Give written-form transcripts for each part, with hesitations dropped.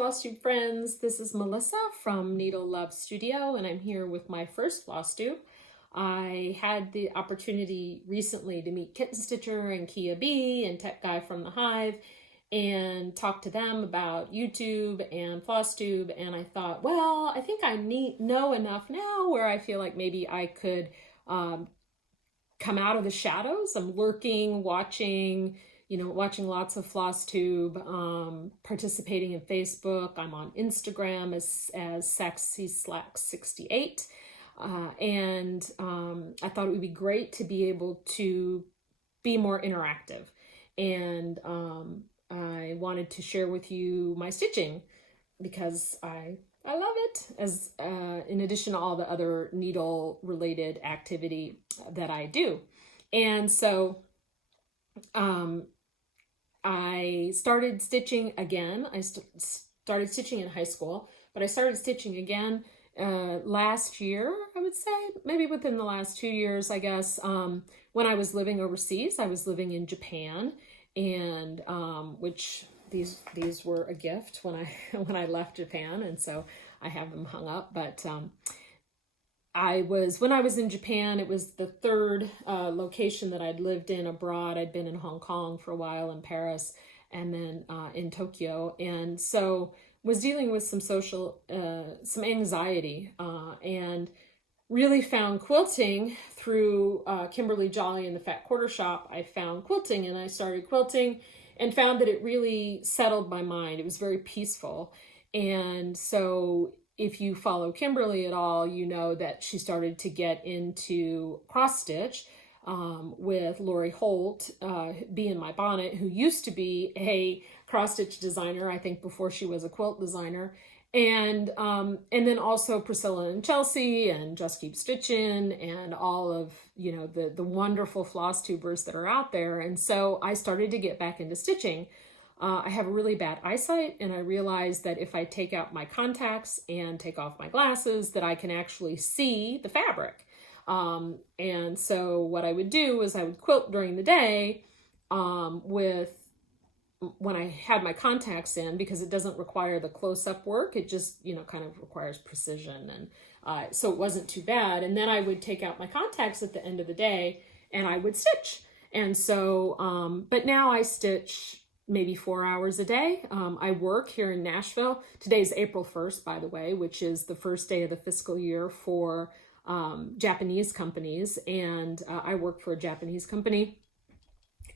FlossTube friends. This is Melissa from Needle Love Studio, and I'm here with my first FlossTube. I had the opportunity recently to meet Kitten Stitcher and Kia B and Tech Guy from the Hive and talk to them about YouTube and FlossTube, and I thought, well, I think I know enough now where I feel like maybe I could come out of the shadows. I'm lurking, watching lots of FlossTube, participating in Facebook. I'm on Instagram as SexySlack68. And I thought it would be great to be able to be more interactive. And I wanted to share with you my stitching because I love it, as in addition to all the other needle related activity that I do. And so I started stitching again. I started stitching in high school, but I started stitching again last year, I would say, maybe within the last 2 years, I guess. When I was living overseas, I was living in Japan, and which these were a gift when I left Japan, and so I have them hung up. But when I was in Japan, it was the third location that I'd lived in abroad. I'd been in Hong Kong for a while, in Paris, and then in Tokyo. And so was dealing with some anxiety, and really found quilting through Kimberly Jolly and the Fat Quarter Shop. I found quilting and I started quilting and found that it really settled my mind. It was very peaceful. And so if you follow Kimberly at all, you know that she started to get into cross stitch with Lori Holt, Bee in My Bonnet, who used to be a cross stitch designer, I think before she was a quilt designer, and then also Priscilla and Chelsea and Just Keep Stitchin' and all of the wonderful floss tubers that are out there. And so I started to get back into stitching. I have a really bad eyesight, and I realized that if I take out my contacts and take off my glasses, that I can actually see the fabric. And so what I would do is I would quilt during the day when I had my contacts in, because it doesn't require the close-up work. It just, kind of requires precision. And so it wasn't too bad. And then I would take out my contacts at the end of the day and I would stitch. And so, but now I stitch maybe 4 hours a day. I work here in Nashville. Today's April 1st, by the way, which is the first day of the fiscal year for Japanese companies. And I work for a Japanese company.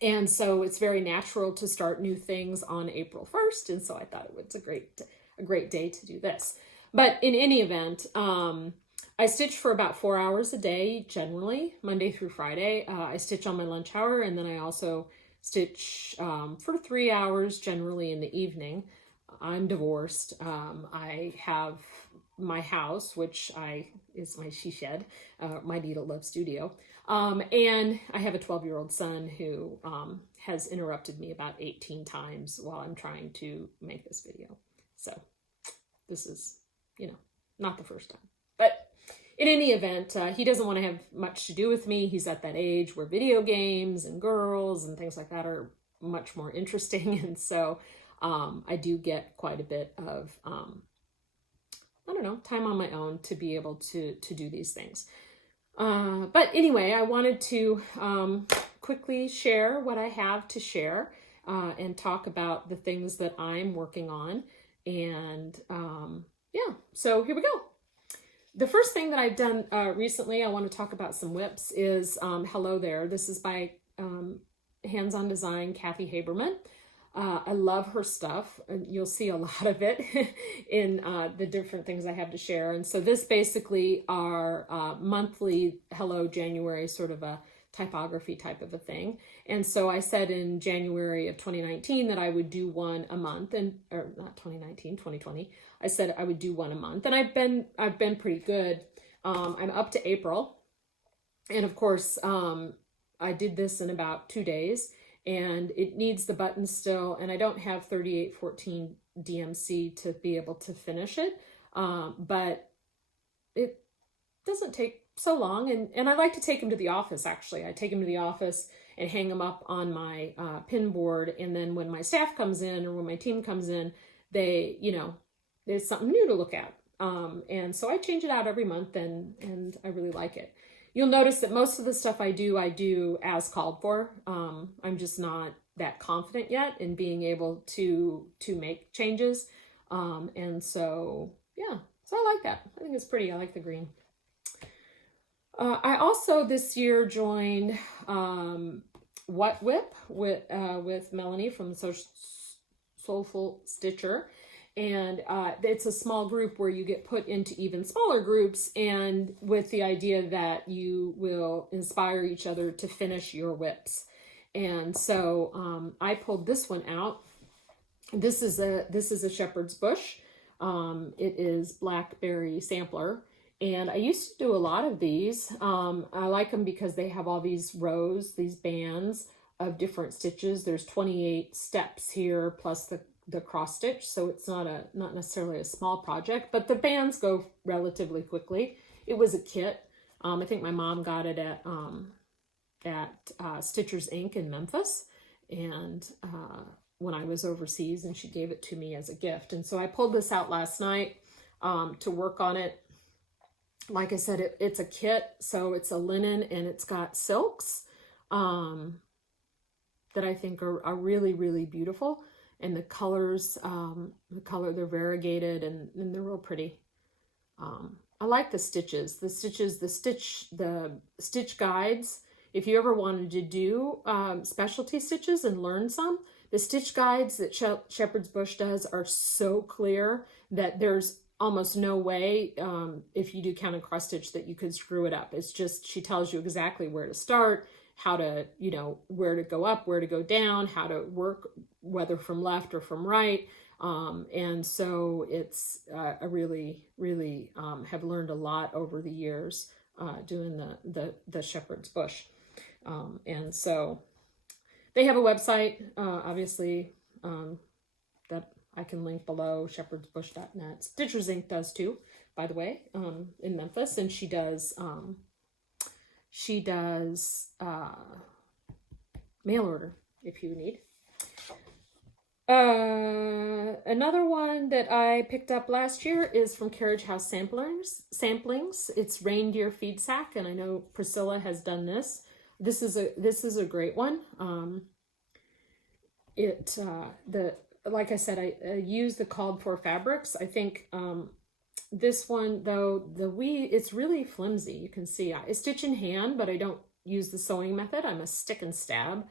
And so it's very natural to start new things on April 1st. And so I thought it was a great day to do this. But in any event, I stitch for about 4 hours a day, generally, Monday through Friday. I stitch on my lunch hour, and then I also stitch for 3 hours, generally in the evening. I'm divorced. I have my house, which is my she shed, my Needle Love Studio. And I have a 12-year-old son who has interrupted me about 18 times while I'm trying to make this video. So this is, not the first time. But in any event, he doesn't want to have much to do with me. He's at that age where video games and girls and things like that are much more interesting. And so I do get quite a bit of, time on my own to be able to do these things. But anyway, I wanted to quickly share what I have to share and talk about the things that I'm working on. And so here we go. The first thing that I've done recently, I want to talk about some whips, is Hello There. This is by Hands-On Design, Kathy Haberman. I love her stuff, and you'll see a lot of it in the different things I have to share. And so this basically are monthly Hello January, sort of a typography type of a thing. And so I said in January of 2019 that I would do one a month, or not 2019, 2020. I said I would do one a month, and I've been pretty good. I'm up to April, and of course I did this in about 2 days. And it needs the button still, and I don't have 3814 DMC to be able to finish it, but it doesn't take so long, and I like to take them to the office, actually. I take them to the office and hang them up on my pin board, and then when my staff comes in or when my team comes in, they, you know, there's something new to look at. And so I change it out every month, and I really like it. You'll notice that most of the stuff I do as called for. I'm just not that confident yet in being able to make changes. And so, yeah, so I like that. I think it's pretty. I like the green. I also this year joined What Whip with Melanie from Soulful Stitcher. And it's a small group where you get put into even smaller groups, and with the idea that you will inspire each other to finish your whips. And so I pulled this one out. This is a shepherd's bush. It is blackberry sampler, and I used to do a lot of these. I like them because they have all these rows, these bands of different stitches. There's 28 steps here plus the cross stitch, so it's not necessarily a small project, but the bands go relatively quickly. It was a kit. I think my mom got it at Stitchers Inc. in Memphis, and when I was overseas, and she gave it to me as a gift. And so I pulled this out last night to work on it. Like I said, it's a kit, so it's a linen, and it's got silks that I think are really, really beautiful. And the colors, they're variegated, and they're real pretty. I like the stitches, the stitch guides. If you ever wanted to do specialty stitches and learn some, the stitch guides that Shepherd's Bush does are so clear that there's almost no way, if you do count and cross stitch, that you could screw it up. It's just, she tells you exactly where to start, how to, you know, where to go up, where to go down, how to work, whether from left or from right. And so it's, I really, really have learned a lot over the years doing the Shepherd's Bush. And so they have a website, obviously, that I can link below, shepherdsbush.net. Stitchers Inc. does too, by the way, in Memphis, and she does mail order if you need. Another one that I picked up last year is from Carriage House Samplings. It's reindeer feed sack, and I know Priscilla has done this. This is a great one. Like I said, I use the called for fabrics. I think this one though, it's really flimsy. You can see I stitch in hand, but I don't use the sewing method. I'm a stick and stab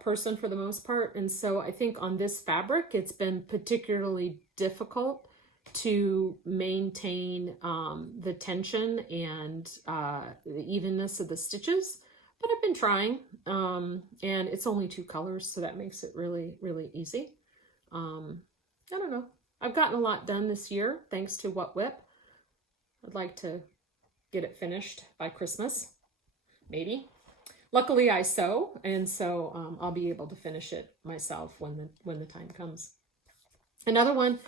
person for the most part, and so I think on this fabric it's been particularly difficult to maintain the tension and the evenness of the stitches, but I've been trying, and it's only 2 colors, so that makes it really, really easy. I don't know. I've gotten a lot done this year thanks to What Whip. I'd like to get it finished by Christmas, maybe. Luckily I sew, and so I'll be able to finish it myself when the time comes. Another one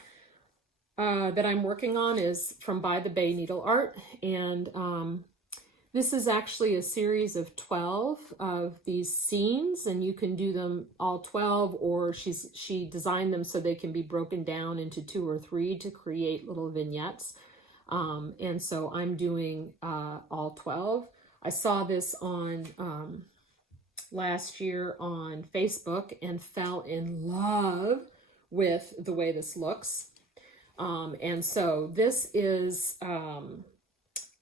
that I'm working on is from By the Bay Needle Art, and this is actually a series of 12 of these scenes, and you can do them all 12, or she designed them so they can be broken down into 2 or 3 to create little vignettes. And so I'm doing all 12. I saw this on last year on Facebook and fell in love with the way this looks. And so this is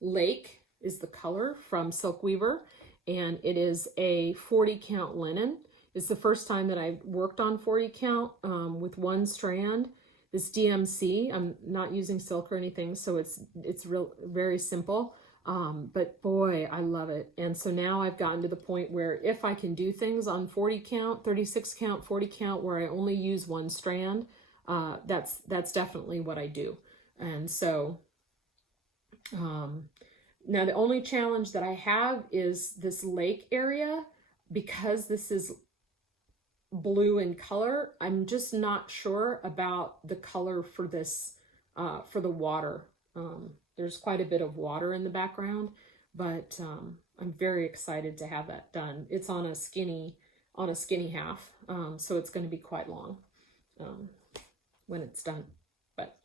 Lake is the color from Silk Weaver, and it is a 40 count linen. It's the first time that I've worked on 40 count with 1 strand. This DMC, I'm not using silk or anything, so it's very simple. But boy, I love it. And so now I've gotten to the point where if I can do things on 40 count, 36 count, 40 count, where I only use 1 strand, that's definitely what I do. And so, now the only challenge that I have is this lake area, because this is blue in color. I'm just not sure about the color for this, for the water. There's quite a bit of water in the background, but I'm very excited to have that done. It's on a skinny half, so it's going to be quite long. when it's done. But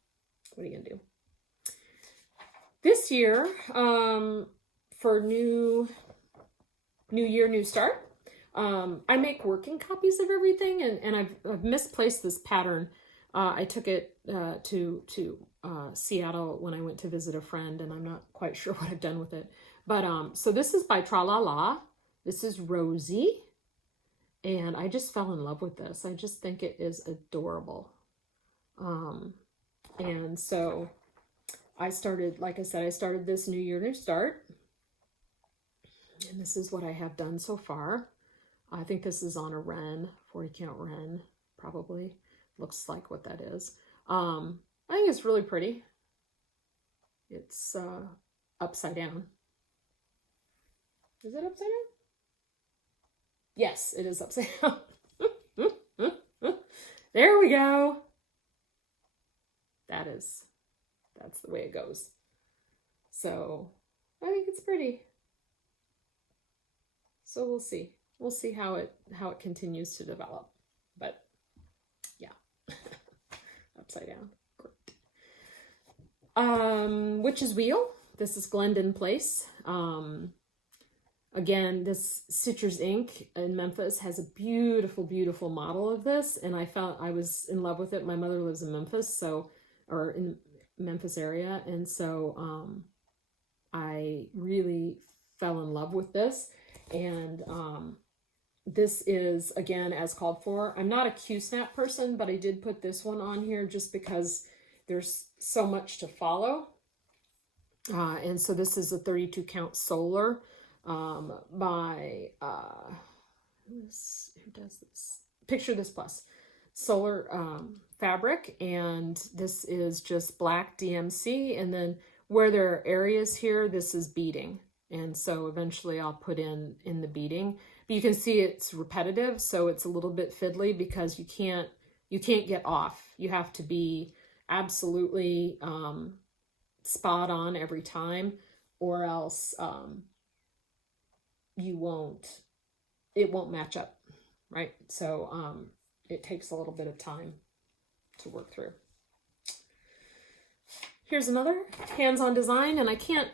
what are you gonna do? This year, for new year, new start, I make working copies of everything, and I've misplaced this pattern. I took it to Seattle when I went to visit a friend, and I'm not quite sure what I've done with it. But so this is by Tra La La. This is Rosie, and I just fell in love with this. I just think it is adorable. And so I started, like I said, I started this new year, new start. And this is what I have done so far. I think this is on a wren, 40 count wren, probably. Looks like what that is. I think it's really pretty. It's upside down. Is it upside down? Yes, it is upside down. There we go. That's the way it goes. So I think it's pretty. So we'll see. We'll see how it continues to develop. But yeah, upside down. Great. Witch's Wheel. This is Glendon Place. Again, this Stitcher's Ink in Memphis has a beautiful, beautiful model of this, and I was in love with it. My mother lives in Memphis, or in Memphis area, and so I really fell in love with this. And this is, again, as called for. I'm not a Q-snap person, but I did put this one on here just because there's so much to follow. And so this is a 32 count Solar by, who does this? Picture This Plus. Solar fabric, and this is just black DMC, and then where there are areas here, this is beading. And so eventually I'll put in the beading. But you can see it's repetitive, so it's a little bit fiddly because you can't get off. You have to be absolutely spot on every time, or else it won't match up, right? So it takes a little bit of time to work through. Here's another hands-on design, and I can't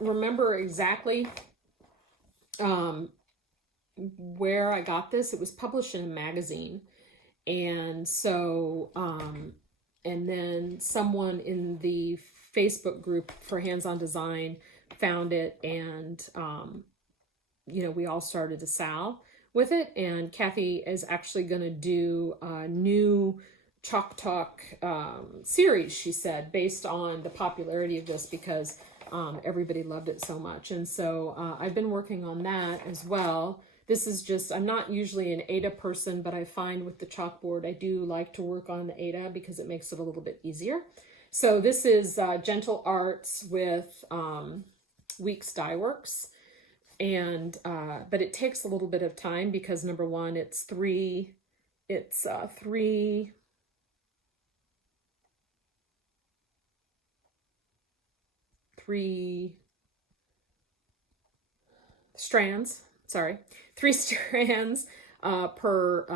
remember exactly where I got this. It was published in a magazine, and so and then someone in the Facebook group for hands-on design found it, and we all started to sal with it. And Kathy is actually going to do a new Chalk Talk series, she said, based on the popularity of this, because everybody loved it so much. And so I've been working on that as well. This is just, I'm not usually an Ada person, but I find with the chalkboard, I do like to work on the Ada because it makes it a little bit easier. So this is Gentle Arts with Weeks Dye Works. And, but it takes a little bit of time because number one, it's three strands, three strands per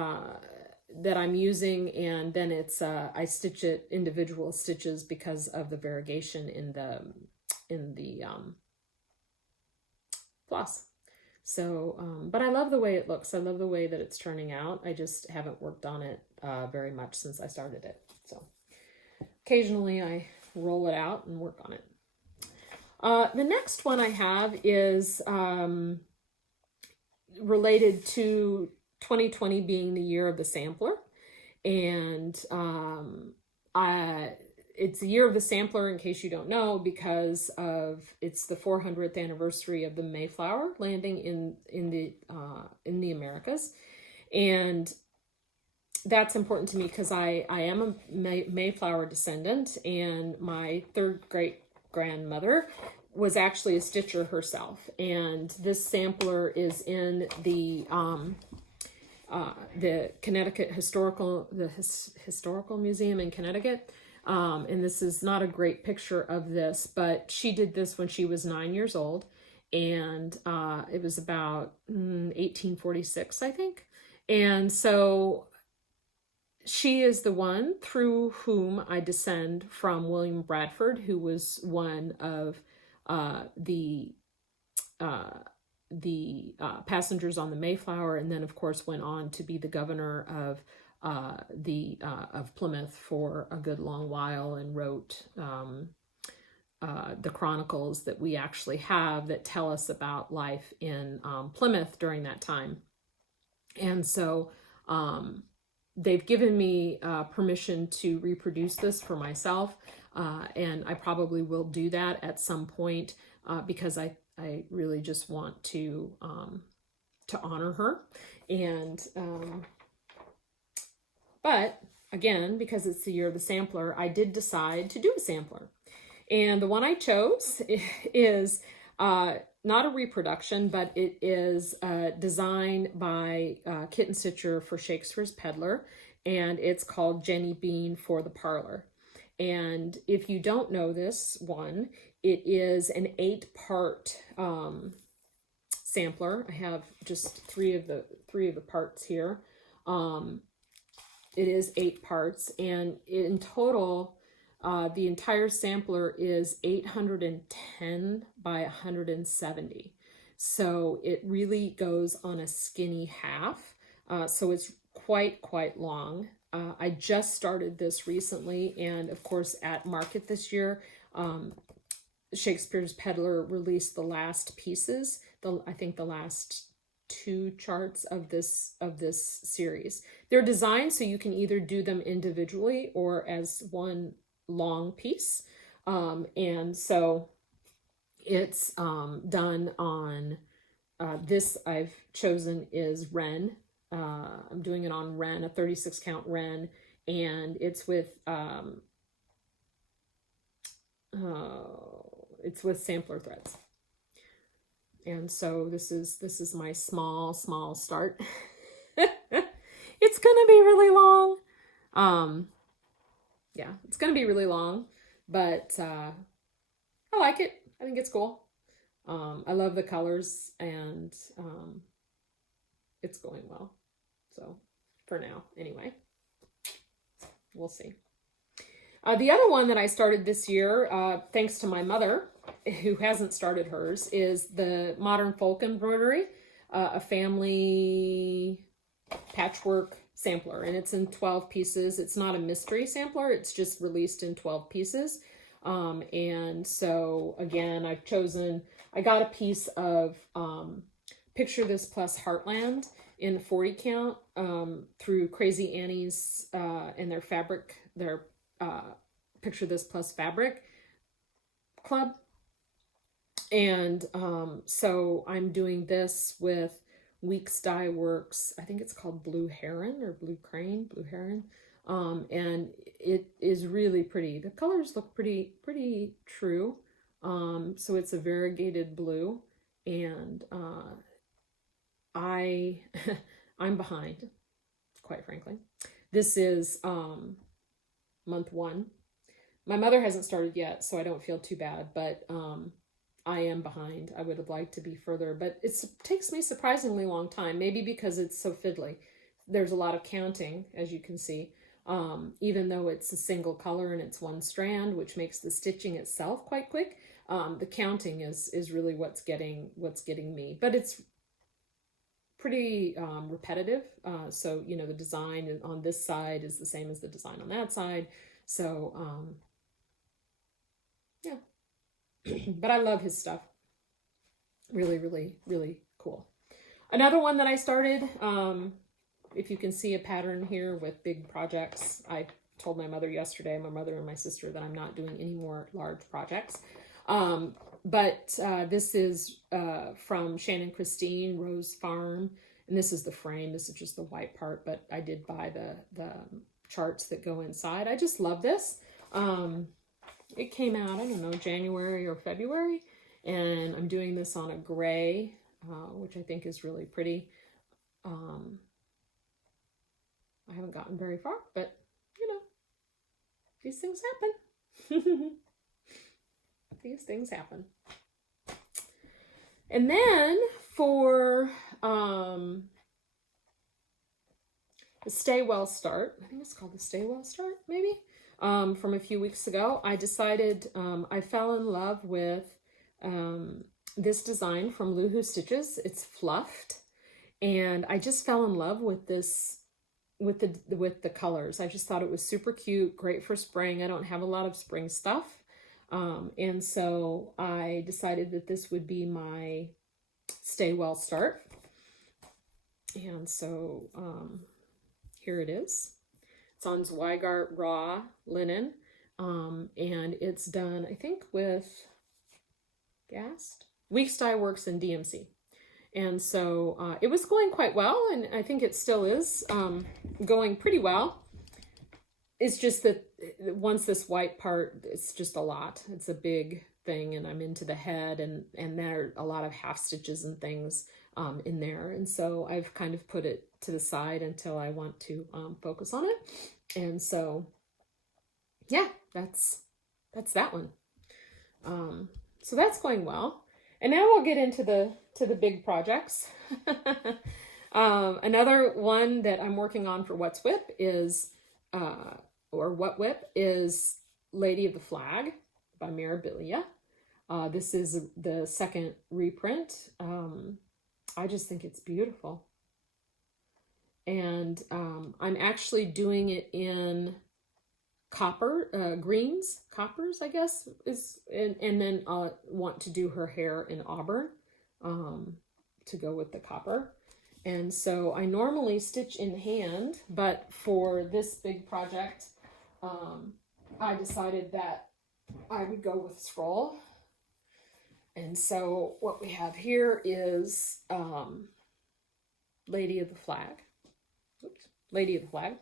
that I'm using, and then it's I stitch it individual stitches because of the variegation in the floss. So but I love the way it looks. I love the way that it's turning out. I just haven't worked on it very much since I started it. So occasionally I roll it out and work on it. The next one I have is related to 2020 being the year of the sampler. And it's the year of the sampler, in case you don't know, because it's the 400th anniversary of the Mayflower landing in the Americas. And that's important to me because I am a Mayflower descendant, and my third great grandmother was actually a stitcher herself. And this sampler is in the Connecticut Historical Museum in Connecticut. And this is not a great picture of this, but she did this when she was 9 years old, and it was about 1846, I think. And so she is the one through whom I descend from William Bradford, who was one of the passengers on the Mayflower, and then of course went on to be the governor of Plymouth for a good long while, and wrote the chronicles that we actually have that tell us about life in Plymouth during that time. And so they've given me permission to reproduce this for myself, and I probably will do that at some point because I really just want to honor her. And but again, because it's the year of the sampler, I did decide to do a sampler. And the one I chose is not a reproduction, but it is designed by Kitten Stitcher for Shakespeare's Peddler, and it's called Jenny Bean for the Parlor. And if you don't know this one, it is an 8-part sampler. I have just three of the parts here. It is 8 parts, and in total, the entire sampler is 810 by 170. So it really goes on a skinny half. So it's quite long. I just started this recently, and of course at market this year, Shakespeare's Peddler released the last pieces. I think the last 2 charts of this series. They're designed so you can either do them individually or as one long piece, and so it's done on this I've chosen is Wren. I'm doing it on Wren, a 36 count Wren, and it's with sampler threads. And so this is my small start. It's gonna be really long. Yeah, it's gonna be really long, but I like it. I think it's cool. I love the colors, and it's going well. So for now, anyway, we'll see. The other one that I started this year, thanks to my mother, who hasn't started hers, is the Modern Folk Embroidery, a family patchwork sampler, and it's in 12 pieces. It's not a mystery sampler, it's just released in 12 pieces. And so again, I got a piece of Picture This plus Heartland in 40 count through Crazy Annie's and their Picture This plus Fabric Club. And so I'm doing this with Weeks Dye Works. I think it's called Blue Heron or Blue Heron. And it is really pretty. The colors look pretty true. So it's a variegated blue, and I'm behind, quite frankly. This is month 1. My mother hasn't started yet, so I don't feel too bad, but I am behind. I would have liked to be further, but it takes me surprisingly long time, maybe because it's so fiddly. There's a lot of counting, as you can see, even though it's a single color and it's one strand, which makes the stitching itself quite quick. The counting is really what's getting me, but it's pretty repetitive. So, you know, the design on this side is the same as the design on that side. So, yeah. But I love his stuff. Really, really, really cool. Another one that I started, if you can see a pattern here with big projects, I told my mother yesterday, my mother and my sister, that I'm not doing any more large projects. But this is from Shannon Christine, Rose Farm. And this is the frame. This is just the white part, but I did buy the charts that go inside. I just love this. It came out, I don't know, January or February, and I'm doing this on a gray, which I think is really pretty. I haven't gotten very far, but, you know, these things happen. These things happen. And then for the Stay Well Start. I think it's called the Stay Well Start, maybe, from a few weeks ago. I decided I fell in love with this design from Loohoo Stitches. It's fluffed, and I just fell in love with this, with the colors. I just thought it was super cute, great for spring. I don't have a lot of spring stuff, and so I decided that this would be my Stay Well Start. And so here it is. It's on Zweigart raw linen, and it's done, I think, with Weeks Dye Works and DMC. And so it was going quite well, and I think it still is going pretty well. It's just that once this white part, it's just a lot. It's a big thing, and I'm into the head, and there are a lot of half stitches and things in there. And so I've kind of put it to the side until I want to focus on it. And so, yeah, that's that one. So that's going well. And now we'll get into the big projects. Another one that I'm working on for What's Whip is, or What Whip is Lady of the Flag by Mirabilia. This is the second reprint. I just think it's beautiful. And I'm actually doing it in copper, coppers, I guess, and then I'll want to do her hair in auburn to go with the copper. And so I normally stitch in hand, but for this big project, I decided that I would go with scroll. And so what we have here is Lady of the Flag. Oops, Lady of the Flag.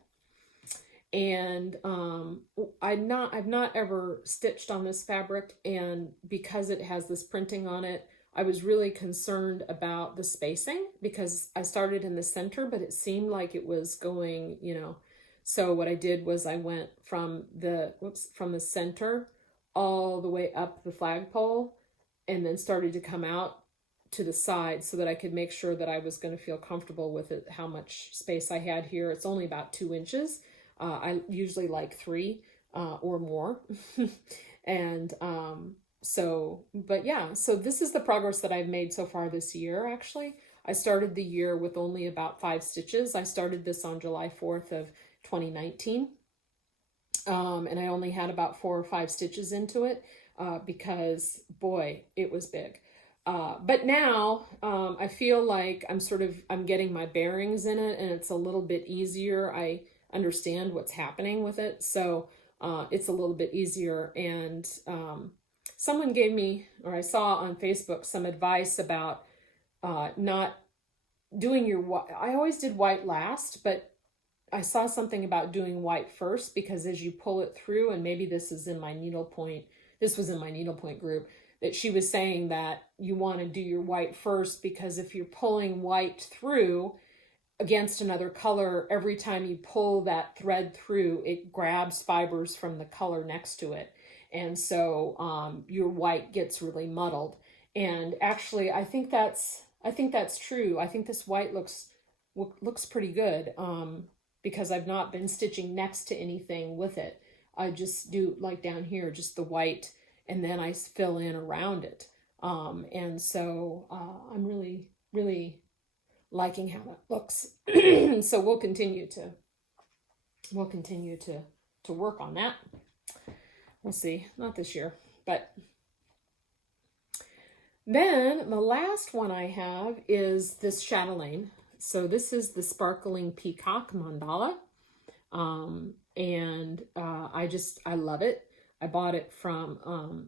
And I've not ever stitched on this fabric, and because it has this printing on it, I was really concerned about the spacing, because I started in the center, but it seemed like it was going, you know. So what I did was I went from the center all the way up the flagpole, and then started to come out to the side so that I could make sure that I was going to feel comfortable with it, how much space I had here. It's only about 2 inches. I usually like 3 or more. And but yeah, so this is the progress that I've made so far this year, actually. I started the year with only about 5 stitches. I started this on July 4th of 2019. And I only had about 4 or 5 stitches into it. Because boy, it was big. But now I feel like I'm getting my bearings in it, and it's a little bit easier. I understand what's happening with it, so it's a little bit easier. And someone gave me, or I saw on Facebook, some advice about not doing your white. I always did white last, but I saw something about doing white first, because as you pull it through, and maybe this was in my needlepoint group, that she was saying that you want to do your white first, because if you're pulling white through against another color, every time you pull that thread through, it grabs fibers from the color next to it. And so your white gets really muddled. And actually, I think that's true. I think this white looks pretty good, because I've not been stitching next to anything with it. I just do, like down here, just the white, and then I fill in around it. And so I'm really, really liking how that looks. So we'll continue to work on that. We'll see, not this year, but then the last one I have is this chatelaine. So this is the Sparkling Peacock Mandala. And I love it. I bought it from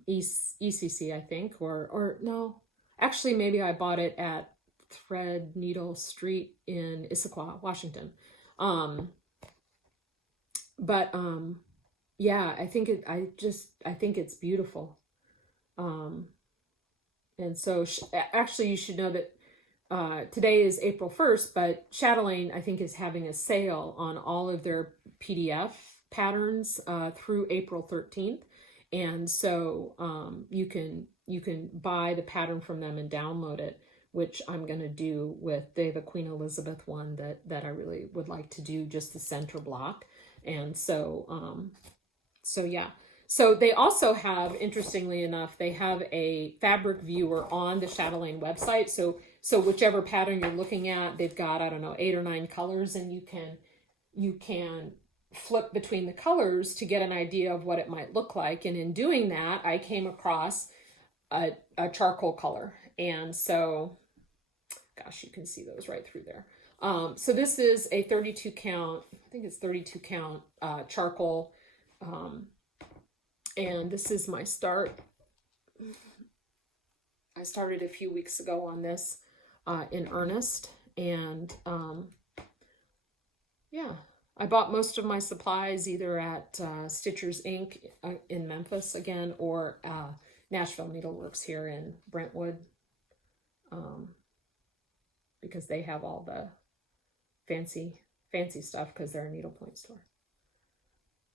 ECC, I think, or no, actually maybe I bought it at Threadneedle Street in Issaquah, Washington. Yeah, I think it's beautiful. And so actually you should know that today is April 1st, but Chatelaine, I think, is having a sale on all of their PDF patterns through April 13th. And so you can buy the pattern from them and download it which I'm going to do with, they have a Queen Elizabeth one that I really would like to do, just the center block. And so, so yeah. So they also have, interestingly enough, they have a fabric viewer on the Chatelaine website. So whichever pattern you're looking at, they've got, I don't know, 8 or 9 colors, and you can flip between the colors to get an idea of what it might look like. And in doing that, I came across a charcoal color. And so, gosh, you can see those right through there. So this is a 32 count, I think it's 32 count charcoal. And this is my start. I started a few weeks ago on this in earnest. And yeah, I bought most of my supplies either at Stitchers Inc. In Memphis again, or Nashville Needleworks here in Brentwood, because they have all the fancy stuff because they're a needlepoint store.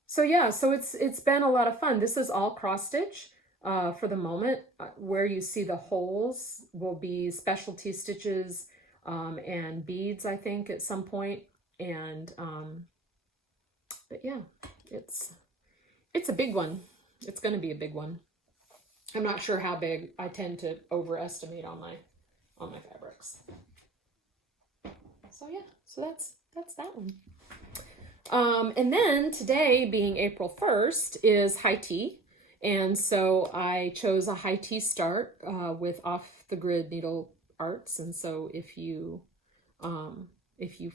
So yeah, so it's been a lot of fun. This is all cross stitch for the moment. Where you see the holes will be specialty stitches and beads, I think, at some point. And but yeah, it's a big one. It's going to be a big one. I'm not sure how big. I tend to overestimate on my fabrics. So yeah, so that's that one. And then today, being April 1st, is high tea. And so I chose a high tea start with Off the Grid Needlearts. And so if you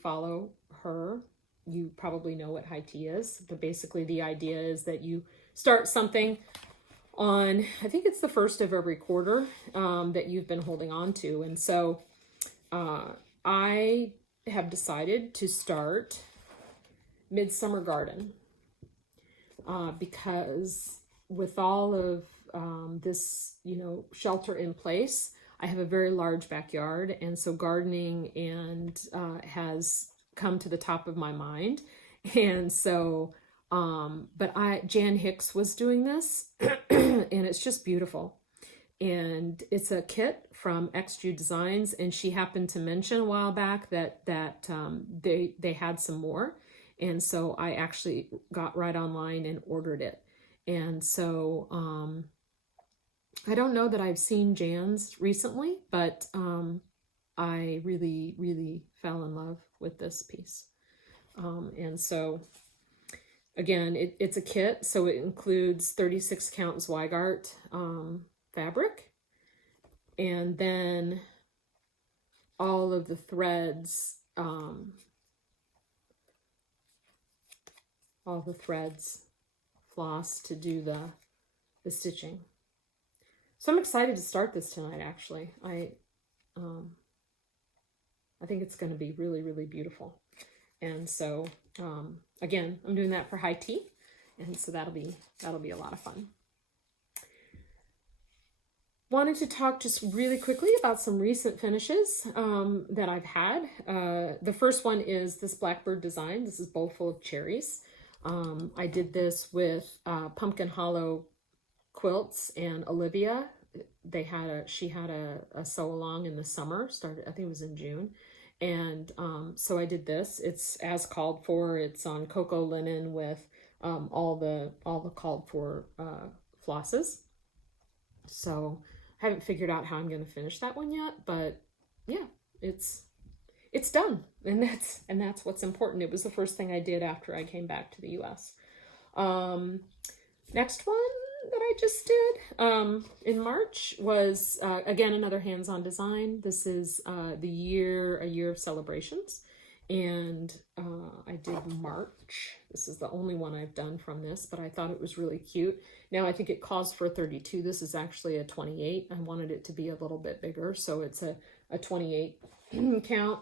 follow her, you probably know what high tea is. But basically the idea is that you start something on, I think it's the first of every quarter that you've been holding on to. And so I have decided to start Midsummer Garden because with all of this, shelter in place, I have a very large backyard, and so gardening has come to the top of my mind. And so, but Jan Hicks was doing this, and it's just beautiful. And it's a kit from XG Designs, and she happened to mention a while back that they had some more. And so I actually got right online and ordered it. And so I don't know that I've seen Jan's recently, but I really, really fell in love with this piece. And so, again, it's a kit, so it includes 36 count Zweigart fabric, and then all of the threads, floss to do the stitching. So I'm excited to start this tonight, actually. I think it's going to be really, really beautiful. And so, again, I'm doing that for high tea, and so that'll be a lot of fun. Wanted to talk just really quickly about some recent finishes that I've had. The first one is this Blackbird design. This is Bowl Full of Cherries. I did this with Pumpkin Hollow Quilts and Olivia. She had a sew along in the summer, started, I think it was in June. And so I did this. It's as called for. It's on cocoa linen with all the called for flosses. So I haven't figured out how I'm going to finish that one yet, but yeah, it's done, and that's what's important. It was the first thing I did after I came back to the U.S. Next one that I just did in March was again another hands-on design. This is a year of celebrations, and I did March. This is the only one I've done from this, but I thought it was really cute. Now I think it calls for 32. This is actually a 28. I wanted it to be a little bit bigger, so it's a 28 count,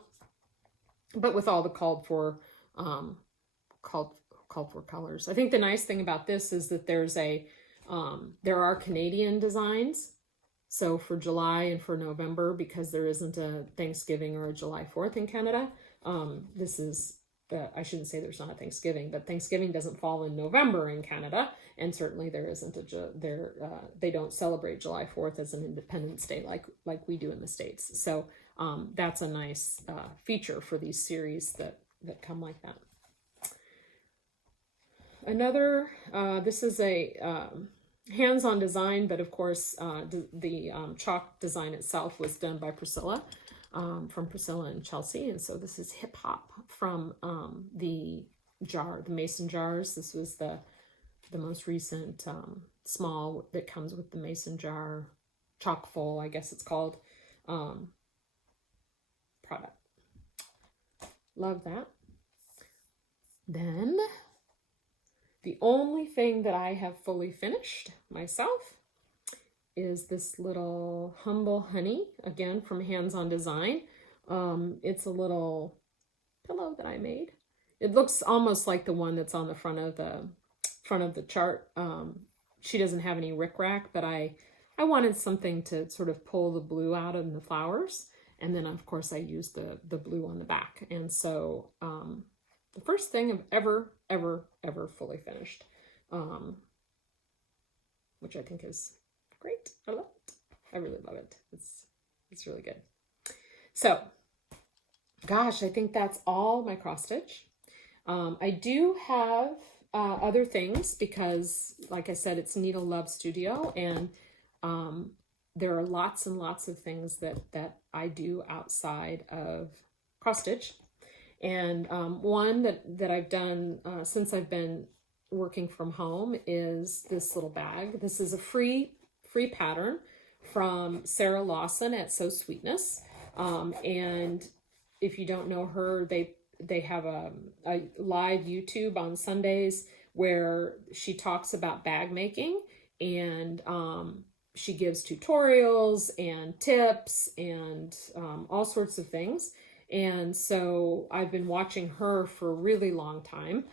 but with all the called for colors. I think the nice thing about this is that there are Canadian designs. So for July and for November, because there isn't a Thanksgiving or a July 4th in Canada, this is I shouldn't say there's not a Thanksgiving, but Thanksgiving doesn't fall in November in Canada, and certainly there isn't they don't celebrate July 4th as an Independence Day like we do in the States. So that's a nice feature for these series that come like that. Another, this is a hands-on design, but of course the chalk design itself was done by Priscilla. From Priscilla and Chelsea, and so this is Hip Hop from the mason jars. This was the most recent small that comes with the mason jar chock full, I guess it's called, product. Love that. Then the only thing that I have fully finished myself is this little Humble Honey, again from Hands-On Design. It's a little pillow that I made. It looks almost like the one that's on the front of the chart. She doesn't have any rickrack, but I wanted something to sort of pull the blue out of the flowers, and then of course I used the blue on the back. And so the first thing I've ever fully finished, which I think is great. I love it. I really love it. It's really good. So, gosh, I think that's all my cross stitch. I do have other things because, like I said, it's Needle Love Studio, and there are lots and lots of things that I do outside of cross stitch. And one that I've done since I've been working from home is this little bag. This is a free pattern from Sarah Lawson at So Sweetness. And if you don't know her, they have a live YouTube on Sundays where she talks about bag making, and she gives tutorials and tips and all sorts of things. And so I've been watching her for a really long time.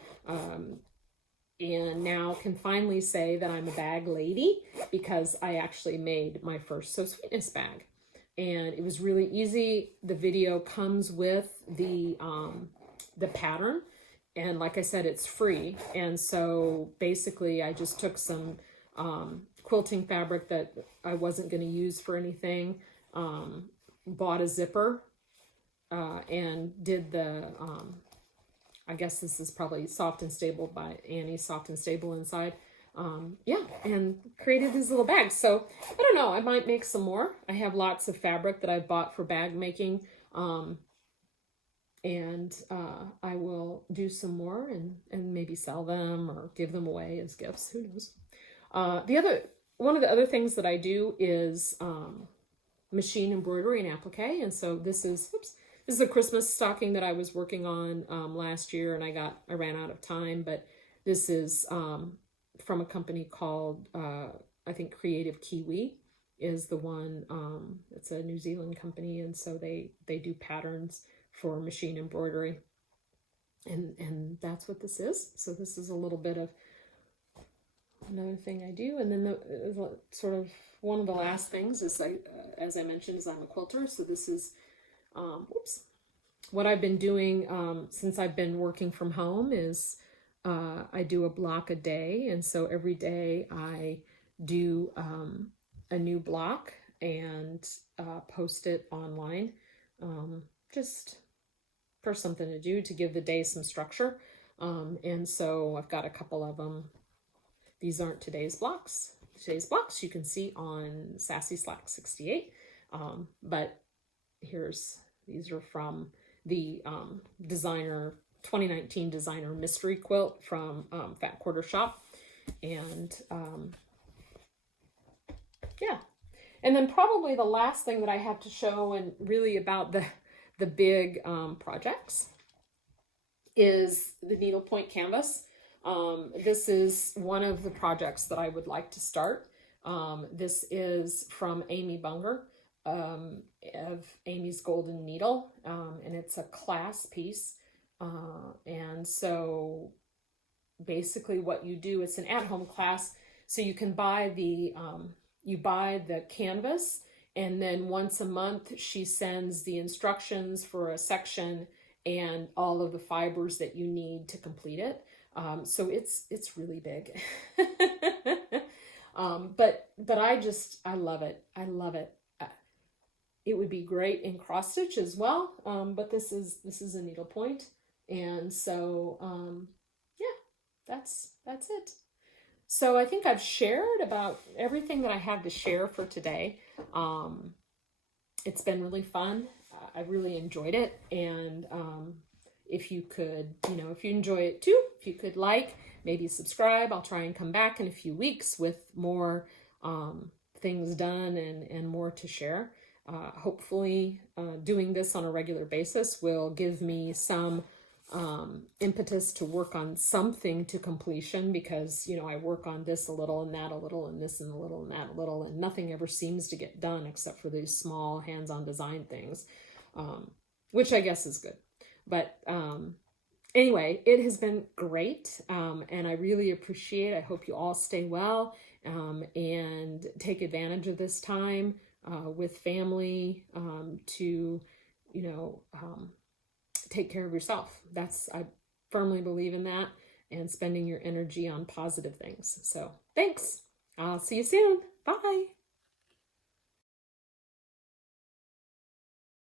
And now can finally say that I'm a bag lady because I actually made my first So Sweetness bag. And it was really easy. The video comes with the pattern. And like I said, it's free. And so basically I just took some quilting fabric that I wasn't going to use for anything, bought a zipper, and did the... I guess this is probably Soft and Stable by Annie, Soft and Stable inside. Yeah, and created these little bags. So, I don't know, I might make some more. I have lots of fabric that I bought for bag making. And I will do some more and maybe sell them or give them away as gifts. Who knows? One of the other things that I do is machine embroidery and applique. And so this is a Christmas stocking that I was working on last year, and I ran out of time, but this is from a company called, I think Creative Kiwi is the one. It's a New Zealand company, and so they do patterns for machine embroidery, and that's what this is. So this is a little bit of another thing I do. And then the sort of one of the last things is, as I mentioned, is I'm a quilter. So this is what I've been doing since I've been working from home is I do a block a day. And so every day I do a new block and post it online, just for something to do to give the day some structure. And so I've got a couple of them. These aren't today's blocks. Today's blocks you can see on Sassy Slack 68. But these are from the 2019 designer mystery quilt from Fat Quarter Shop. And yeah. And then probably the last thing that I have to show, and really about the big projects, is the Needlepoint canvas. This is one of the projects that I would like to start. This is from Amy Bunger of Amy's Golden Needle, and it's a class piece. And so basically what you do, it's an at-home class, so you can buy the canvas, and then once a month she sends the instructions for a section and all of the fibers that you need to complete it. So it's really big. But I love it. I love it. It would be great in cross stitch as well. But this is a needlepoint. And so, yeah, that's it. So I think I've shared about everything that I have to share for today. It's been really fun. I really enjoyed it. And if you could, if you enjoy it too, if you could maybe subscribe. I'll try and come back in a few weeks with more things done and more to share. Hopefully doing this on a regular basis will give me some impetus to work on something to completion, because I work on this a little and that a little and this and a little and that a little, and nothing ever seems to get done except for these small hands-on design things, which I guess is good. But anyway, it has been great, and I really appreciate it. I hope you all stay well and take advantage of this time with family to take care of yourself. I firmly believe in that, and spending your energy on positive things. So thanks. I'll see you soon. Bye.